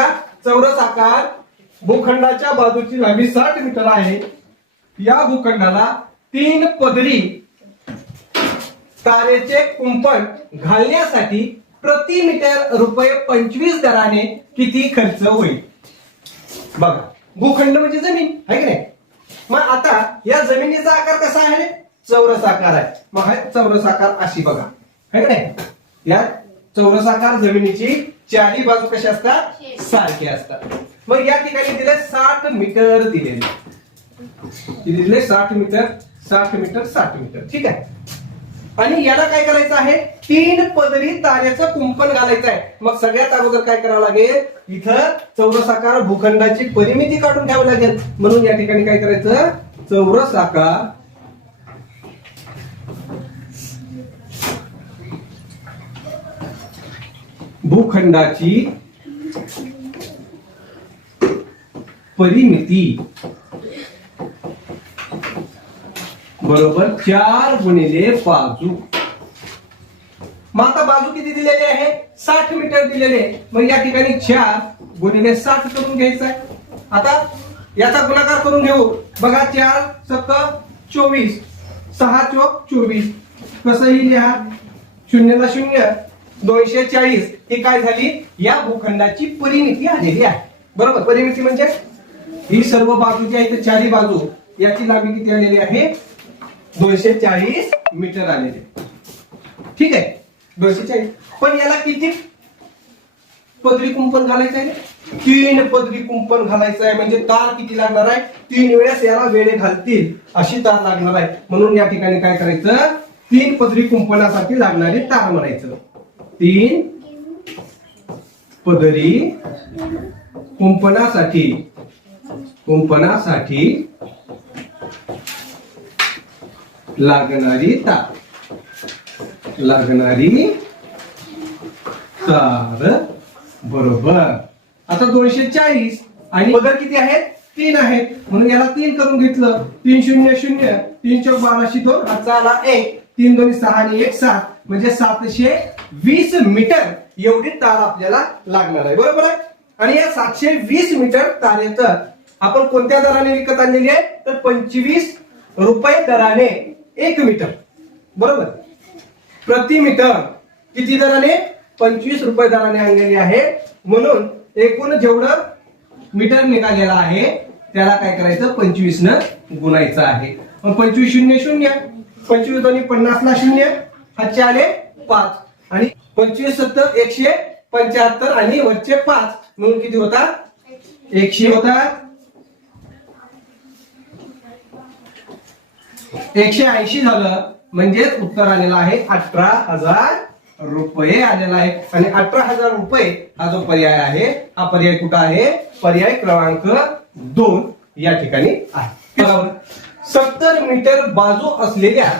बघा चौरस आकार भूखंडाच्या बाजूची लांबी साठ मीटर आहे. या भूखंडाला तीन पदरी तारेचे कुंपण घालण्यासाठी प्रति मीटर रुपये पंचवीस दराने किती खर्च होईल? बघा भूखंड म्हणजे जमीन आहे की नाही? मग आता या जमिनीचा आकार कसा आहे? चौरस आकार आहे. मग हा चौरस आकार अशी बघा आहे की नाही? या चौरस आकार जमिनीची चारी बाजू कशी असतात? सारखे असतात. मग या ठिकाणी दिले साठ मीटर दिलेले. दिले साठ मीटर साठ मीटर साठ मीटर. ठीक आहे? आणि याला काय करायचं आहे? तीन पदरी तारेचं कुंपण घालायचं आहे. मग सगळ्यात अगोदर काय करावं लागेल? इथं चौरसाकार भूखंडाची परिमिती काढून घ्यावी लागेल. म्हणून या ठिकाणी काय करायचं? चौरसाकार भूखंडाची परिमिती. बरोबर चार गुणिले बाजू. मग आता बाजू किती दिलेली आहे? साठ मीटर दिलेले आहे. मग या ठिकाणी चार गुणिले साठ करून घ्यायचं आहे. आता याचा गुणाकार करून घेऊ. बघा चार सत्त चोवीस. सहा चोक चोवीस. कसंही लिहा. शून्यला शून्य. दोनशे चाळीस ही काय झाली? या भूखंडाची परिमिती आलेली आहे. बरोबर? परिमिती म्हणजे ही सर्व बाजू जी आहे तर चारी बाजू याची लांबी किती आलेली आहे? दोनशे चाळीस मीटर आलेली ठीक आहे? दोनशे चाळीस पण याला किती पदरी कुंपण घालायचं आहे? तीन पदरी कुंपण घालायचं आहे. म्हणजे तार किती लागणार आहे? तीन वेळेस याला वेळे घालतील. अशी तार लागणार आहे. म्हणून या ठिकाणी काय करायचं? तीन पदरी कुंपणासाठी लागणारी तार म्हणायचं. तीन पदरी कुंपणासाठी कुंपणासाठी लागणारी तार. लागणारी तार. बरोबर. आता दोनशे चाळीस आणि पदर किती आहेत? तीन आहेत. म्हणून याला तीन करून घेतलं. तीन शून्य शून्य तीन चौक बाराशे दोन हातचा आला एक. तीन दोन सहा आणि एक सात. म्हणजे सातशे वीस मीटर एवढी तार आपल्याला लागणार आहे. बरोबर आहे? आणि या सातशे वीस मीटर तारेचं आपण कोणत्या दराने विकत आणलेली आहे? तर पंचवीस रुपये दराने एक मीटर. बरोबर? प्रति मीटर किती दराने? पंचवीस रुपये दराने आणलेली आहे. म्हणून एकूण जेवढं मीटर निघालेला आहे त्याला काय करायचं? पंचवीस न गुणायचं आहे. पंचवीस शून्य शून्य पंचवीस दोन्ही पन्नास ला शून्य हातचे आले पाच. आणि पंचवीस सत्तर एकशे पंच्याहत्तर आणि वरचे पाच. म्हणून किती होता एकशे होता एकशे ऐंशी झालं. म्हणजेच उत्तर आलेलं आहे अठरा हजार रुपये आलेला आहे. आणि अठरा हजार रुपये हा जो पर्याय आहे हा पर्याय कुठं आहे? पर्याय क्रमांक दोन या ठिकाणी आहे. सत्तर मीटर बाजू असलेल्या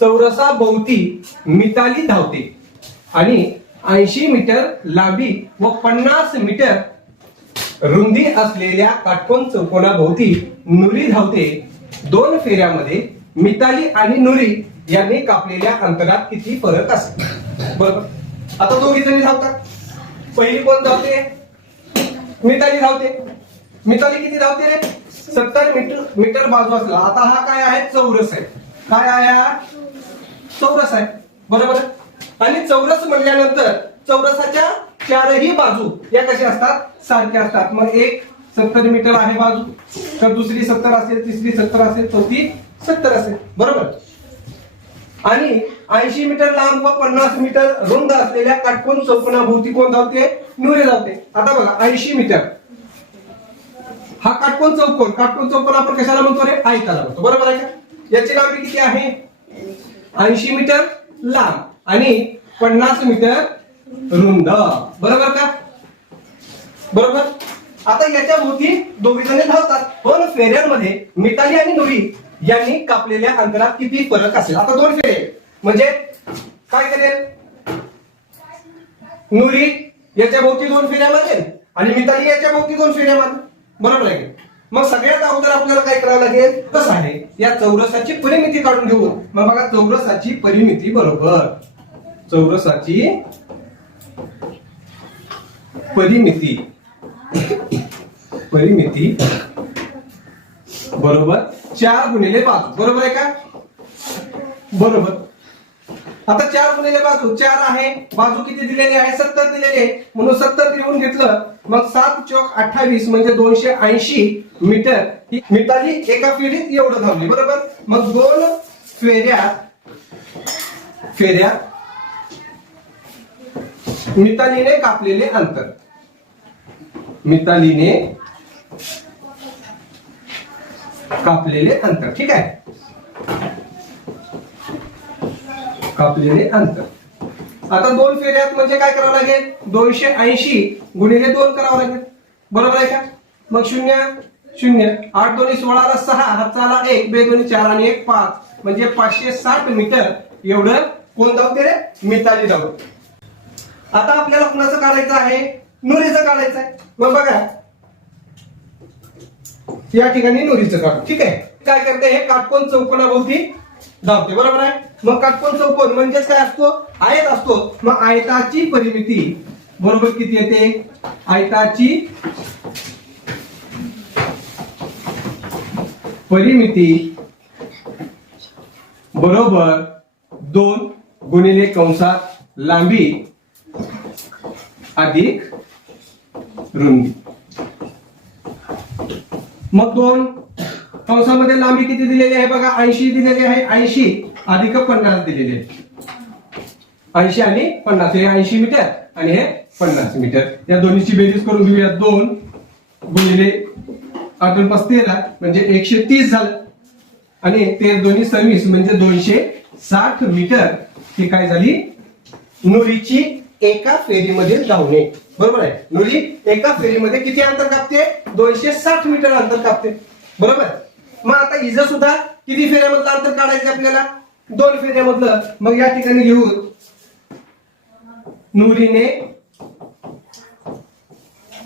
चौरसा भोवती मिताली धावते. आणि ऐंशी मीटर लांबी व पन्नास मीटर रुंदी असलेल्या काटकोन चौकोनाभोवती नुरी धावते. दोन फेऱ्यामध्ये मिताली आणि नुरी यांनी कापलेल्या अंतरात किती फरक असेल? बरोबर आता दोघी जणी धावतात. पहिली कोण धावते? मिताली धावते. मिताली किती धावते रे? सत्तर मीटर मीटर बाजू असला आता हा काय आहे? चौरस आहे. काय आहे हा? चौरस आहे. बरोबर? आहे? आणि चौरस म्हणल्यानंतर चौरसाच्या चारही बाजू या कशा असतात? सारख्या असतात. मग एक सत्तर मीटर आहे बाजू तर दुसरी सत्तर असेल तिसरी सत्तर असेल चौथी सत्तर असेल. बरोबर? आणि ऐंशी मीटर लांब व पन्नास मीटर रुंद असलेल्या काटकोन चौकोनाभोवती कोण धावते? नुरे धावते. आता बघा ऐंशी मीटर. हा काटकोन चौकोन काटकोन चौकोन आपण कशाला म्हणतो रे? आयताला म्हणतो. बरोबर आहे का? याची लांबी किती आहे? ऐंशी मीटर लांब. आणि पन्नास मीटर रुंद. बरोबर का? बरोबर? आता याच्या भोवती दोघी जण धावतात. हो दोन फेऱ्यांमध्ये मिताली आणि नुरी यांनी कापलेल्या अंतरात किती फरक असेल? आता दोन फेरे. म्हणजे काय करेल? नुरी याच्या भोवती दोन फेऱ्या मारेल आणि मिताली याच्या भोवती दोन फेऱ्या मारेल. बरोबर आहे मग सगळ्यात अगोदर आपल्याला काय करावं लागेल? कसं आहे? या चौरसाची परिमिती काढून घेऊ. मग बघा चौरसाची परिमिती बरोबर. चौरसाची परिमिती. परिमिती बरोबर चार गुणिले पाच. बरोबर आहे का? बरोबर. आता चार गुणिले बाजू चार आहे. बाजू किती दिलेली आहे? सत्तर दिलेली आहे. म्हणून सत्तर लिहून घेतलं. मग सात चौक अठ्ठावीस म्हणजे दोनशे ऐंशी मीटर. ही मिताली एका फेरीत एवढं धावली. बरोबर? मग दोन फेऱ्या फेऱ्या मितालीने कापलेले अंतर. मितालीने कापलेले अंतर ठीक आहे? कापलेले अंतर. आता दोन फेऱ्यात म्हणजे काय करावं लागेल? दोनशे ऐंशी गुणिले दोन करावं लागेल. बरोबर आहे का? मग शून्य शून्य. आठ दोन्ही सोळाला सहा हाताला एक बे दोन्ही चार आणि एक पाच. म्हणजे पाचशे साठ मीटर एवढं कोण धावते रे? मिताली जाऊ आता आपल्याला कुणाचं काढायचं आहे? नुरीचं काढायचं आहे. मग बघा. या ठिकाणी नुरीचं काढू. ठीक आहे? काय करते हे? काटकोन चौकोनाभोवती धावते. बरोबर आहे? मग काटकोन चौकोन म्हणजेच काय असतो? आयत असतो. मग आयताची परिमिती. बरोबर किती येते? आयताची परिमिती बरोबर दोन गुणिले कंसात लांबी अधिक रुंदी मग दोन कंसामध्ये लांबी किती दिलेली आहे बघा? ऐंशी दिलेली आहे. ऐंशी अधिक पन्नास दिलेली आहे. ऐंशी आणि पन्नास हे ऐंशी मीटर आणि हे पन्नास मीटर. या दोन्हीची बेरीज करून घेऊया दोन गुणिले आठ दोन पाच तेरा म्हणजे एकशे तीस झालं. आणि ते दोन्ही सव्वीस म्हणजे दोनशे साठ मीटर. ही काय झाली? नोरीची एका फेरीमध्ये धावणे. बरोबर आहे? नुरी एका फेरीमध्ये किती अंतर कापते? दोनशे साठ मीटर अंतर कापते. बरोबर? मग आता इज सुद्धा किती फेऱ्यामधलं अंतर काढायचं आपल्याला? दोन फेऱ्यामधलं. मग या ठिकाणी घेऊ नुरीने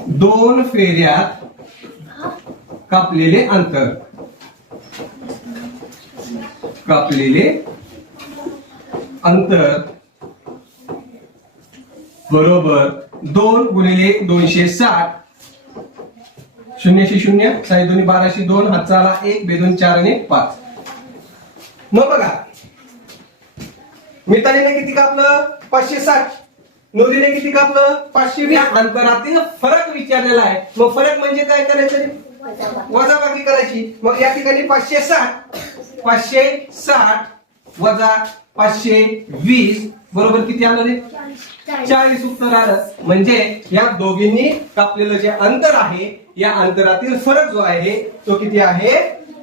दोन फेऱ्यात कापलेले अंतर. कापलेले अंतर. बरोबर. दोन गुणिले दोनशे साठ. शून्यशे शून्य साडे दोन्ही बाराशे दोन हातचाला एक बेदोन चार आणि पाच. मग बघा. मितालीने किती कापलं? पाचशे साठ. नोंदीने किती कापलं? पाचशे वीस. अंतरातील फरक विचारलेला आहे. मग फरक म्हणजे काय करायचं? वजाबाकी करायची. मग या ठिकाणी पाचशे साठ. पाचशे साठ वजा पाचशे वीस. बरोबर किती आलं रे? चाळीस. उत्तर आलं. म्हणजे या दोघींनी कापलेलं जे अंतर आहे या अंतरातील फरक जो आहे तो किती आहे?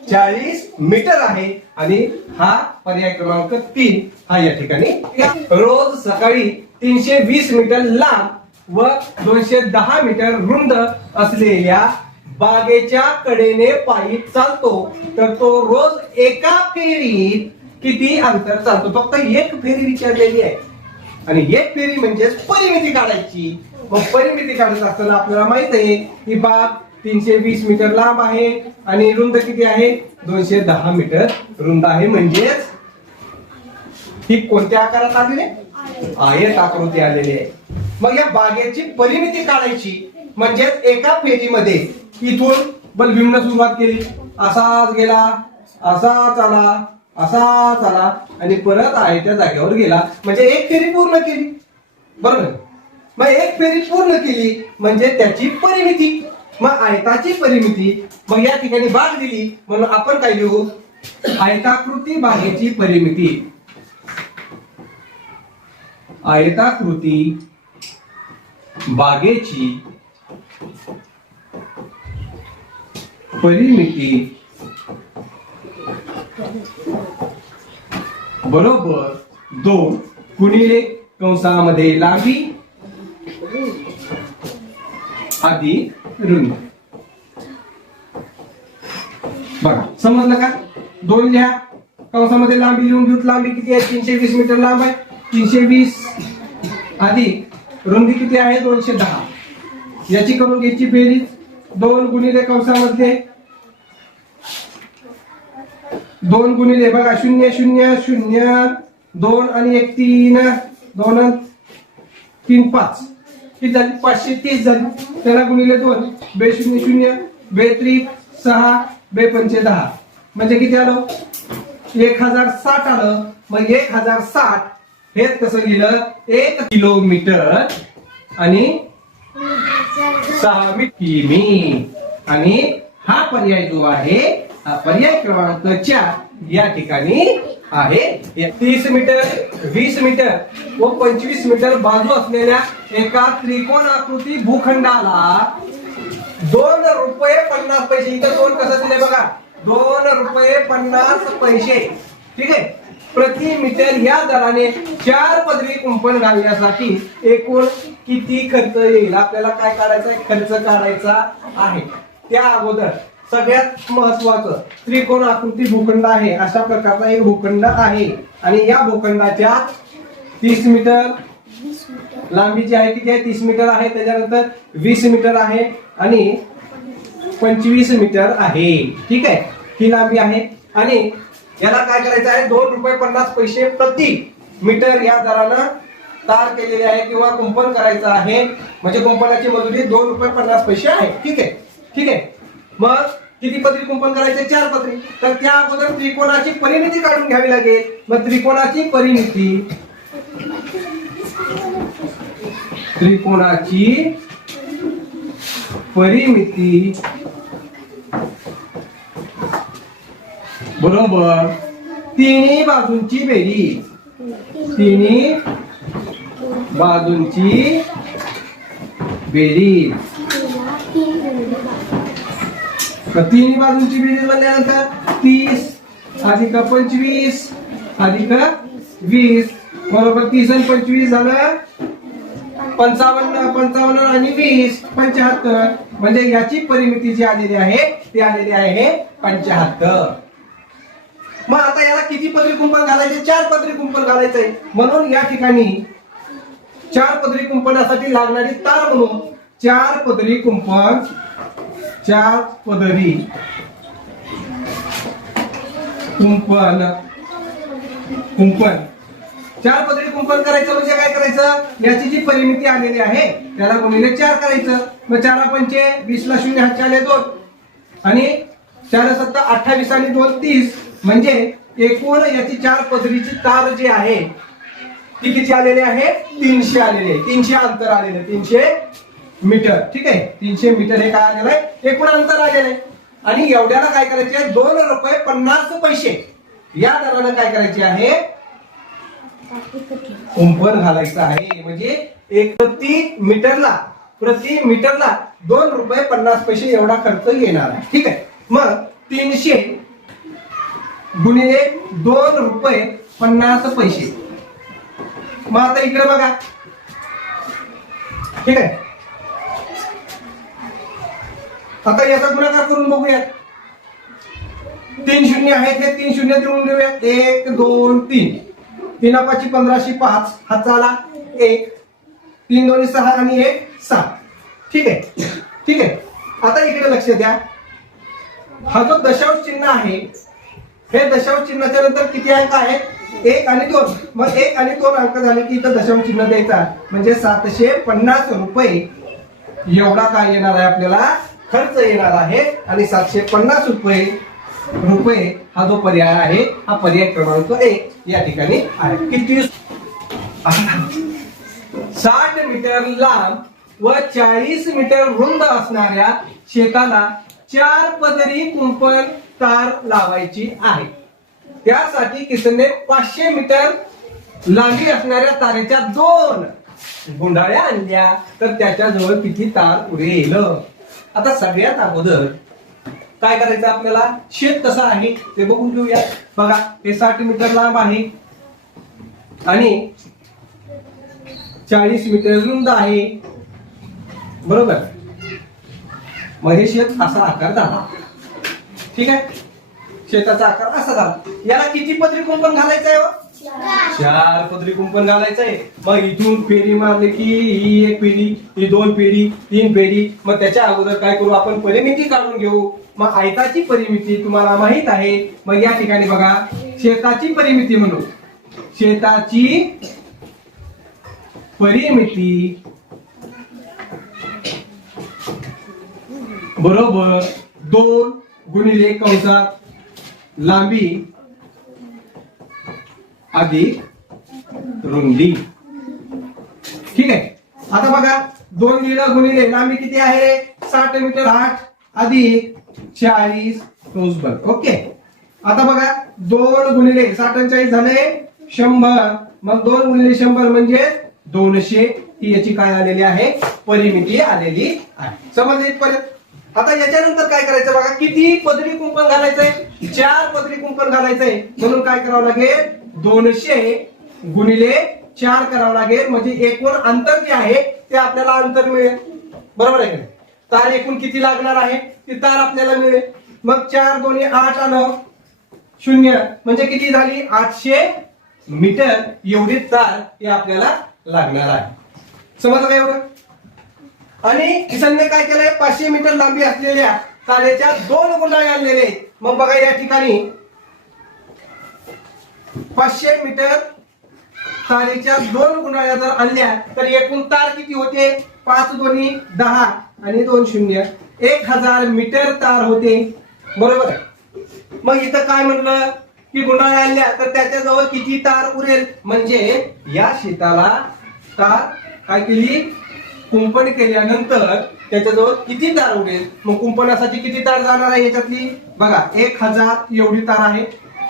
चाळीस मीटर आहे. आणि हा पर्याय क्रमांक तीन हा या ठिकाणी रोज सकाळी तीनशे वीस मीटर लांब व दोनशे दहा मीटर रुंद असलेल्या बागेच्या कडेने पायी चालतो. तर तो रोज एका फेरीत किती अंतर चालतो? फक्त एक फेरी विचारलेली आहे. आणि एक फेरी म्हणजेच परिमिती काढायची. मग परिमिती काढत असताना आपल्याला माहीत आहे की बाग तीनशे वीस मीटर लांब आहे आणि रुंद किती आहे? दोनशे दहा मीटर रुंद आहे. म्हणजेच ही कोणत्या आकारात आलेली आहे? आयत आकृती आलेली आहे. मग या बागेची परिमिती काढायची. म्हणजेच एका फेरीमध्ये इथून बलभीमनं सुरुवात केली. असाच गेला असाच आला. असाच आला आणि परत आहे त्या जागेवर गेला. म्हणजे एक फेरी पूर्ण केली. बरोबर? मग एक फेरी पूर्ण केली म्हणजे त्याची परिमिती. मग आयताची परिमिती. मग या ठिकाणी बाग दिली. म्हणून आपण काय लिहू? आयताकृती बागेची परिमिती. आयताकृती बागेची परिमिती. बरोबर दोन गुणिले कंसामध्ये लांबी आधी रुंदी. बघा समजलं का? दोन लिहा. कंसामध्ये लांबी लिहून घेऊन लांबी किती आहे? तीनशे वीस मीटर लांब आहे. तीनशे वीस. अधिक रुंदी किती आहे? दोनशे दहा. याची करून घ्यायची बेरीज. दोन गुणिले कंसामध्ये दोन गुणिले बघा शून्य शून्य शून्य दोन आणि एक तीन दोन तीन पाच. किती झाली? पाचशे तीस झाली. त्याला गुणिले दोन. बे शून्य शून्य बेत्रिक सहा बेपंचे दहा. म्हणजे किती आलो? एक हजार साठ आलं. मग एक हजार साठ हे कसं लिहिलं? एक किलोमीटर आणि सहा किमी. आणि हा पर्याय जो आहे हा पर्याय क्रमांक चार या ठिकाणी आहे. तीस मीटर वीस मीटर व पंचवीस मीटर बाजू असलेल्या एका त्रिकोण आकृती भूखंडाला दोन रुपये पन्नास पैसे. इथं दोन कसं दिले बघा? दोन रुपये पन्नास पैसे. ठीक आहे? प्रति मीटर या दराने चार पदरी कुंपण घालण्यासाठी एकूण किती खर्च येईल? आपल्याला काय काढायचा खर्च काढायचा आहे. त्या अगोदर सगळ्यात महत्वाचं त्रिकोण आकृती भूखंड आहे. अशा प्रकारचा एक भूखंड आहे. आणि या भूखंडाच्या तीस मीटर लांबीची आहे ती आहे तीस मीटर आहे. त्याच्यानंतर वीस मीटर आहे आणि पंचवीस मीटर आहे. ठीक आहे? ही लांबी आहे. आणि याला काय करायचं आहे? दोन रुपये पन्नास पैसे प्रति मीटर या दरानं तार केलेले आहे किंवा कुंपण करायचं आहे. म्हणजे कुंपणाची मजुरी दोन रुपये पन्नास पैसे आहे. ठीक आहे? ठीक आहे? मग किती पदरी कुंपण करायचे? चार पदरी तर त्या अगोदर त्रिकोणाची परिमिती काढून घ्यावी लागेल. मग त्रिकोणाची परिमिती त्रिकोणाची परिमिती बरोबर तिन्ही बाजूंची बेरीज तिन्ही बाजूंची बेरीज तर तिन्ही बाजूंची बेरीज म्हणल्यानंतर तीस अधिक पंचवीस अधिक वीस. बरोबर तीस आणि पंचवीस झालं पंचावन्न पंचावन्न आणि वीस. पंच्याहत्तर. म्हणजे याची परिमिती जी आलेली आहे ती आलेली आहे पंच्याहत्तर. मग आता याला किती पदरी कुंपण घालायचे? चार पदरी कुंपण घालायचंय. म्हणून या ठिकाणी चार पदरी कुंपणासाठी लागणारी तार म्हणून चार पदरी कुंपण चार पदरी कुंपण. कुंपण. चार पदरी कुंपण करायचं म्हणजे काय करायचं? याची जी परिमिती आलेली आहे त्याला गुणिले चार करायचं. मग चार पंचे वीस ला शून्य हातचे आले दोन. आणि चार सत्ता अठ्ठावीस आणि दोन तीस. म्हणजे एकूण याची चार पदरीची तार जी आहे ती किती आलेली आहे? तीनशे आलेली आहे. तीनशे अंतर आलेलं तीनशे मीटर. ठीक आहे? तीनशे मीटर हे काय आलेलं आहे? एकूण अंतर आलेलं आहे. आणि एवढ्याला काय करायचे आहे? दोन रुपये पन्नास पैसे. या दरानं काय करायचे आहे? कुंपण घालायचं आहे. म्हणजे एक प्रति मीटरला प्रति मीटरला दोन रुपये पन्नास पैसे एवढा खर्च येणार आहे. ठीक आहे? मग तीनशे गुणिले दोन रुपये पन्नास पैसे. मग आता इकडे बघा. ठीक आहे? आता याचा गुणाकार करून बघूयात. तीन शून्य आहेत हे तीन शून्य देऊन देऊयात. एक दोन तीन. तीन पाची पंधराशे पाच हातचा आला एक. तीन दोन सहा आणि एक सात. ठीक आहे? ठीक आहे? आता इकडे लक्ष द्या. हा जो दशांश चिन्ह आहे हे दशांश चिन्हाच्या नंतर किती अंक आहेत? एक आणि दोन. मग एक आणि दोन अंक झाले की इथं दशांश चिन्ह द्यायचा. म्हणजे सातशे पन्नास रुपये. एवढा काय येणार आहे आपल्याला? खर्च येणार आहे आणि सातशे पन्नास रुपये रुपये हा जो पर्याय आहे हा पर्याय क्रमांक एक या ठिकाणी आहे. किती साठ मीटर लांब व चाळीस मीटर रुंद असणाऱ्या शेताला चार पदरी कुंपण तार लावायची आहे. त्यासाठी किसने पाचशे मीटर लांबी असणाऱ्या तारेच्या दोन गुंडाळ्या आणल्या तर त्याच्याजवळ किती तार उरेल आता सगळ्यात अगोदर काय करायचं आपल्याला? शेत कसं आहे ते बघून घेऊया. बघा हे साठ मीटर लांब आहे. आणि चाळीस मीटर रुंद आहे. बरोबर? मग हे शेत असा आकार झाला. ठीक आहे? शेताचा आकार असा झाला. याला किती पत्री कुंपण घालायचं आहे हो? चार पदरी कुंपण घालायचं आहे मग इथून फेरी मारले की ही एक फेरी ही दोन फेरी तीन फेरी. मग त्याच्या अगोदर काय करू? आपण परिमिती काढून घेऊ. मग आयताची परिमिती तुम्हाला माहीत आहे. मग या ठिकाणी बघा. शेताची परिमिती म्हणू. शेताची परिमिती बरोबर दोन गुणिले कंसात लांबी अधिक रुंदी. ठीक आहे? आता बघा दोन लिहिलं गुणिले लांबी किती आहे? साठ मीटर आठ अधिक चाळीस बल ओके? आता बघा दोन गुणिले साठ चाळीस झाले शंभर. मग दोन गुणिले शंभर म्हणजे दोनशे. ही याची काय आलेली आहे? परिमिती आलेली आहे. समजले इथपर्यंत? आता याच्यानंतर काय करायचं बघा किती पदरी कुंपण घालायचंय? चार पदरी कुंपण घालायचंय. म्हणून काय करावं लागेल? दोनशे गुणिले चार करावं लागेल. म्हणजे एकूण अंतर जे आहे ते आपल्याला अंतर मिळेल. बरोबर आहे का तार एकूण किती लागणार आहे? ती तार आपल्याला मिळेल. मग चार दोन्ही आठ आलं शून्य. म्हणजे किती झाली? आठशे मीटर एवढी तार हे आपल्याला लागणार आहे. समजलं का एवढं? आणि किसनने काय केलंय? पाचशे मीटर लांबी असलेल्या तारेच्या दोन गुंडाळे आणलेले मग बघा या ठिकाणी पाचशे मीटर तारेच्या दोन गुंडाळ्या जर आणल्या तर एकूण तार किती होते? पाच दोन्ही दहा आणि दोन शून्य. एक हजार मीटर तार होते. बरोबर आहे. मग इथं काय म्हटलं? की गुंडाळ्या आणल्या तर त्याच्याजवळ किती तार उरेल? म्हणजे या शेताला तार काय केली? कुंपण केल्यानंतर त्याच्याजवळ किती तार उरेल? मग कुंपणासाठी किती तार जाणार आहे याच्यातली? बघा एक हजार एवढी तार आहे.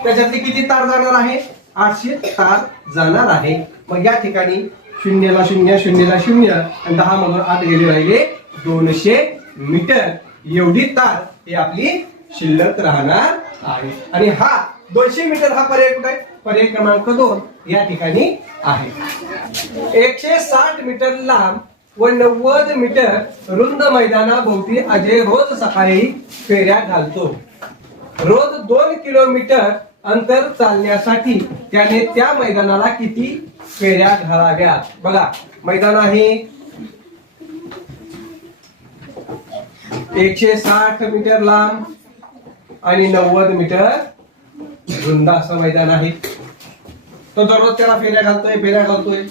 त्याच्यातले किती तार जाणार आहे? आठशे तार जाणार आहे. मग या ठिकाणी शून्यला शून्य शून्यला शून्य आणि दहा मधून आत गेले राहिले दोनशे मीटर. एवढी तार ही आपली शिल्लक राहणार आहे. आणि हा दोनशे मीटर हा पर्याय कुठे पर्याय क्रमांक दोन या ठिकाणी आहे. एकशे साठ मीटर लांब व नव्वद मीटर रुंद मैदानाभोवती अजय रोज सकाळी फेऱ्या घालतो. रोज दोन किलोमीटर अंतर चालण्यासाठी त्याने त्या मैदानाला किती फेऱ्या घालाव्या? बघा मैदान आहे एकशे साठ मीटर लांब आणि नव्वद मीटर रुंद असं मैदान आहे. तो दररोज त्याला फेऱ्या घालतोय फेऱ्या घालतोय.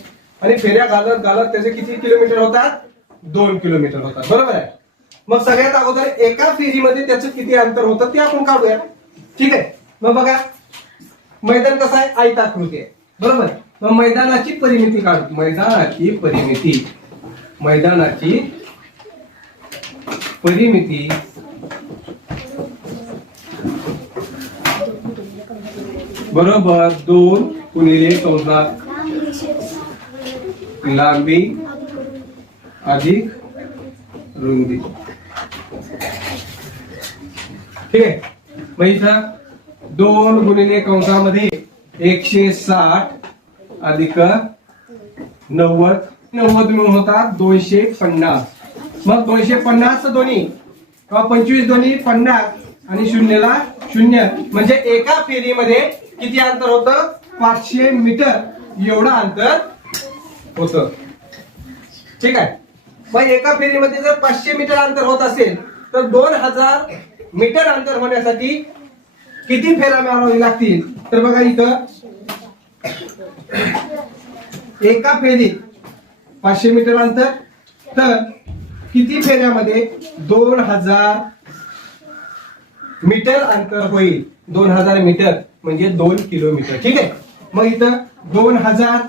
आणि फेऱ्या घालत घालत त्याचे किती किलोमीटर होतात? दोन किलोमीटर होतात. बरोबर आहे? मग सगळ्यात अगोदर एका फेरीमध्ये त्याचं किती अंतर होतं ते आपण काढूया. ठीक आहे? मग बघा मैदान कसं आहे? आयताकृती आहे. बरोबर? मग मैदानाची परिमिती काढू. मैदानाची परिमिती. मैदानाची परिमिती. बरोबर? दोन गुणिले कंसात लांबी अधिक रुंदी. ठीक आहे? मग इथं दोन गुणिले कंसामध्ये एकशे साठ अधिक नव्वद. नव्वद मिळून होतात दोनशे पन्नास. मग दोनशे पन्नास दोन्ही किंवा पंचवीस दोन्ही पन्नास आणि शून्यला शून्य. म्हणजे एका फेरीमध्ये किती अंतर होतं? पाचशे मीटर. एवढं अंतर होत. ठीक आहे? मग एका फेरीमध्ये जर पाचशे मीटर अंतर होत असेल तर दोन हजार मीटर अंतर होण्यासाठी किती फेऱ्या मारावी लागतील? तर बघा इथं. एका फेरीत पाचशे मीटर अंतर. तर किती फेऱ्यामध्ये दोन हजार मीटर अंतर होईल? दोन हजार मीटर म्हणजे दोन किलोमीटर. ठीक आहे? मग इथं दोन हजार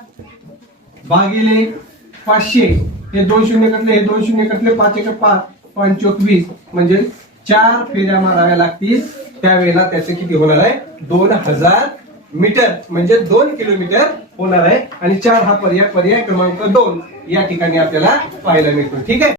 भागिले पाचशे हे दोन शून्य कटले हे दोन शून्य कटले पाच एक पाच पंचोकवीस म्हणजे चार फेऱ्या माराव्या लागतील. त्यावेळेला त्याचे किती होणार आहे? दोन हजार मीटर म्हणजे दोन किलोमीटर होणार आहे. आणि चार हा पर्याय पर्याय क्रमांक दोन या ठिकाणी आपल्याला पाहायला मिळतो. ठीक आहे?